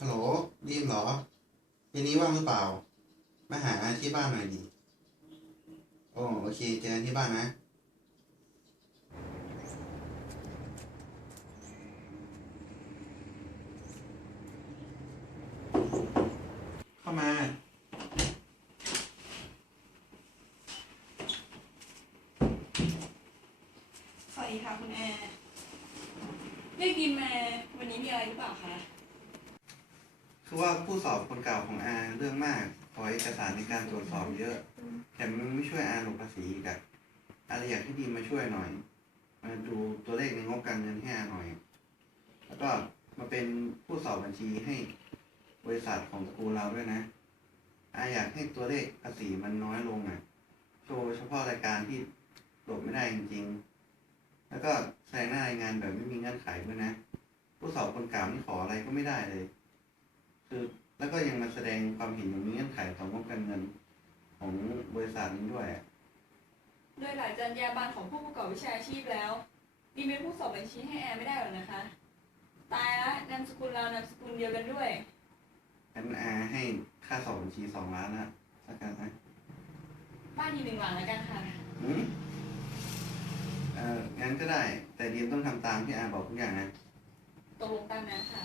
ฮัลโหลรอเย็นนี้ว่างหรือเปล่า มาหาที่บ้านหน่อยดิโอ้โอเค เจอกันที่บ้านนะ เข้ามา สวัสดีค่ะคุณแอร์เรียกดีมมาวันนี้มีอะไรหรือเปล่าคะ คือว่าผู้สอบคนเก่าของอาเรื่องมากขอเอกสารในการตรวจสอบเยอะ แต่มันไม่ช่วยอาลงภาษีอีกอะอาอยากให้ดีมาช่วยหน่อย มาดูตัวเลขในงบการเงินให้อาหน่อย แล้วก็มาเป็นผู้สอบบัญชีให้บริษัทของตระกูลเราด้วยนะอาอยากให้ตัวเลขภาษีมันน้อยลงอะโชว์เฉพาะรายการที่หลบไม่ได้จริงๆ แล้วก็แสดงหน้ารายงานแบบไม่มีเงื่อนไขด้วยนะ ผู้สอบคนเก่านี่ขออะไรก็ไม่ได้เลย คือแล้วก็ยังมาแสดงความเห็นอย่างมีเงื่อนไขต่องบการเงินของบริษัทนี้ด้วยอะโดยหลายจรรยาบรรณของผู้ประกอบวิชาชีพแล้วดีมเป็นผู้สอบบัญชีให้แอร์ไม่ได้หรอกนะคะ ตายละนามสกุลเรานามสกุลเดียวกันด้วยงั้นอาให้ค่าสอบบัญชีสองล้านนะแล้วกันนะบ้านอีกหนึ่งหลังแล้วกันค่ะอืมเอองั้นก็ได้ แต่ดีมต้องทำตามที่อาบอกทุกอย่างนะตกลงตามนั้นค่ะ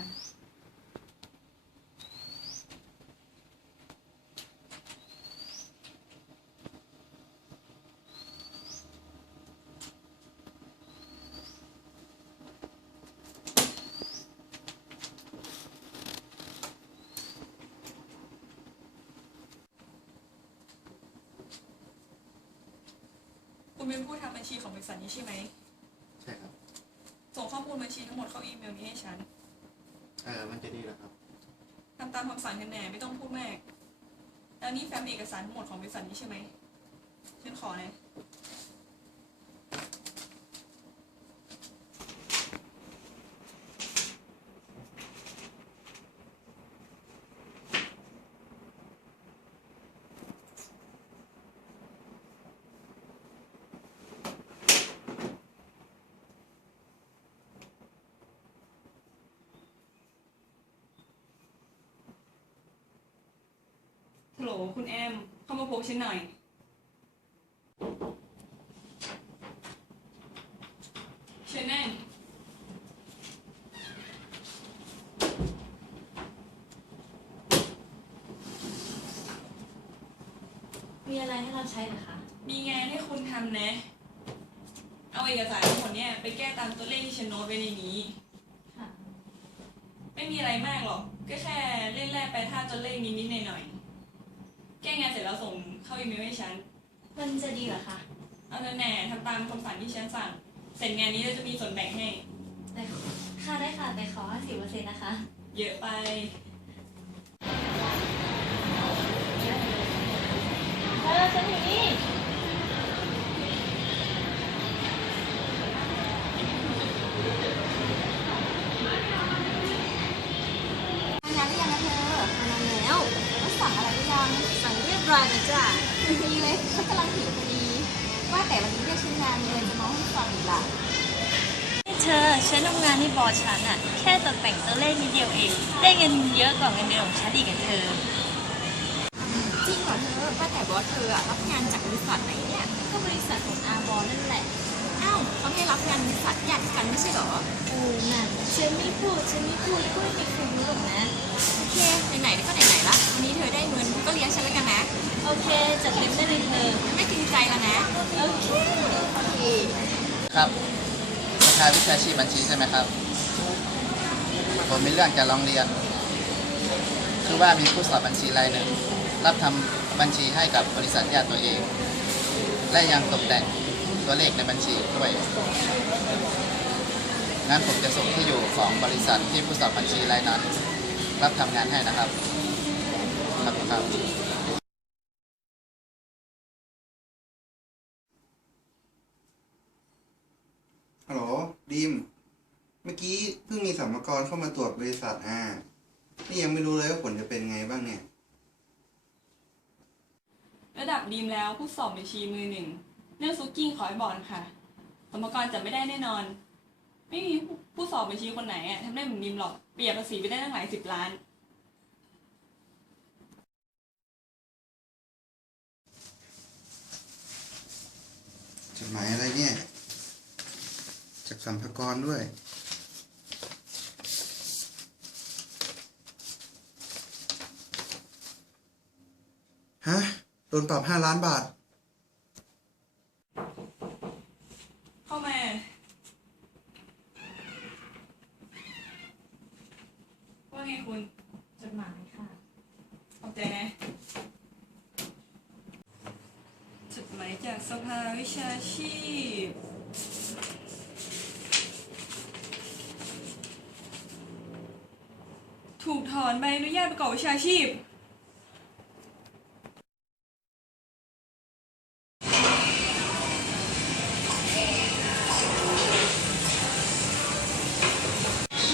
คุณเป็นผู้ทำบัญชีของบริษัทนี้ใช่ไหม ใช่ครับ ส่งข้อมูลบัญชีทั้งหมดเข้าอีเมลนี้ให้ฉันเออมันจะดีเหรอครับ ทำตามคำสั่งกันแน่ไม่ต้องพูดมากแล้วนี่แฟ้มเอกสารทั้งหมดของบริษัทนี้ใช่ไหมฉันขอนะฮัลโลคุณแอม เข้ามาพบฉันหน่อย เชิญนั่งมีอะไรให้เราใช้เหรอคะ มีงานให้คุณทำนะ เอาเอกสารทั้งหมดเนี่ยไปแก้ตามตัวเลขที่ฉันโน้ตไว้ในนี้ ค่ะ ไม่มีอะไรมากหรอก ก็แค่เล่นแร่ไปท่าตัวเลขนิดๆหน่อยๆ แก้งานเสร็จแล้วส่งเข้าอีเมลให้ฉัน มันจะดีเหรอคะเอาแน่ๆทำตามคำสั่งที่ฉันสั่ง เสร็จงานนี้เราจะมีส่วนแบ่งให้ ได้ค่ะได้ค่ะ แต่ขอ 50%นะคะ เยอะไปเออฉันอยู่นี่ เธอฉันทำงานที่บอฉันอะแค่ตกแต่งตัวเลขนิดเดียวเอง ได้เงินเยอะกว่าเงินเดือนของฉันอีกอะเธอ จริงเหรอเธอว่าแต่บอสเธออะรับงานจากบริษัทไหนเนี่ย ก็บริษัทของอาบอนั่นแหละ อ้าวเขาให้รับงานบริษัทญาติกันไม่ใช่เหรอ เออน่ะฉันไม่พูดฉันไม่พูดก็ไม่มีใครรู้หรอกนะ โอเค ไหนๆ ก็ไหนๆละวันนี้เธอได้เงินเธอก็เลี้ยงฉันแล้วกันนะ โอเค จัดเต็มได้เลยเธอ ไม่จริงใจแล้วนะ โอเคโอเคครับประชาวิชาชีพบัญชีใช่ไหมครับ ผมมีเรื่องจะร้องเรียน คือว่ามีผู้สอบบัญชีรายหนึ่ง รับทำบัญชีให้กับบริษัทญาติตัวเอง และยังตกแต่งตัวเลขในบัญชีด้วยงั้นผมจะส่งที่อยู่ของบริษัทที่ผู้สอบบัญชีรายนั้น รับทำงานให้นะครับ ครับครับ ดิม เมื่อกี้เพิ่งมีสัมภาระเข้ามาตรวจบริษัทอ่านี่ยังไม่รู้เลยว่าผลจะเป็นไงบ้างเนี่ย ระดับดีมแล้วผู้สอบบัญชีมือหนึ่ง เรื่องซุกกิ้งขอให้บอกนะคะสมกรจะไม่ได้แน่นอน ไม่มีผู้สอบบัญชีคนไหนอะทำได้เหมือนดีมหรอกเปรียบภาษีไปได้ตั้งหลายสิบล้าน จดหมายอะไรเนี่ย สัมภากรด้วย ฮะ โดนปรับห้าล้านบาทเข้ามาว่าไงคุณ จดหมายค่ะ ขอบใจนะ จดหมายจากสภาวิชาชีพ ถูกถอนใบอนุญาตประกอบวิชาชีพ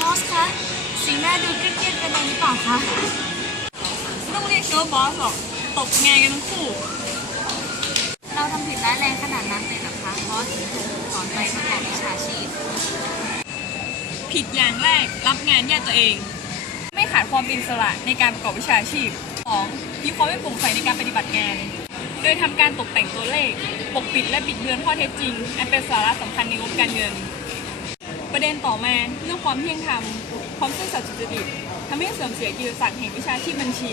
มอสคะ สีหน้าดูเครียดๆเป็นอะไรหรือเปล่าคะ ไม่ต้องเรียกเชอบอสหรอกตบงานกันทั้งคู่ เราทำผิดร้ายแรงขนาดนั้นเลยเหรอคะเพราะถึงถูกถอนใบประกอบวิชาชีพ ผิดอย่างแรกรับงานญาติตัวเอง ไม่ขาดความเป็นอิสระในการประกอบวิชาชีพ 2. มีความไม่โปร่งใสในการปฏิบัติงาน โดยทำการตกแต่งตัวเลข ปกปิดและบิดเบือนข้อเท็จจริง อันเป็นสาระสำคัญในงบการเงิน ประเด็นต่อมาเรื่องความเที่ยงธรรมความซื่อสัตย์สุจริตทำให้เสื่อมเสียกิตติศักดิ์แห่งวิชาชีพบัญชี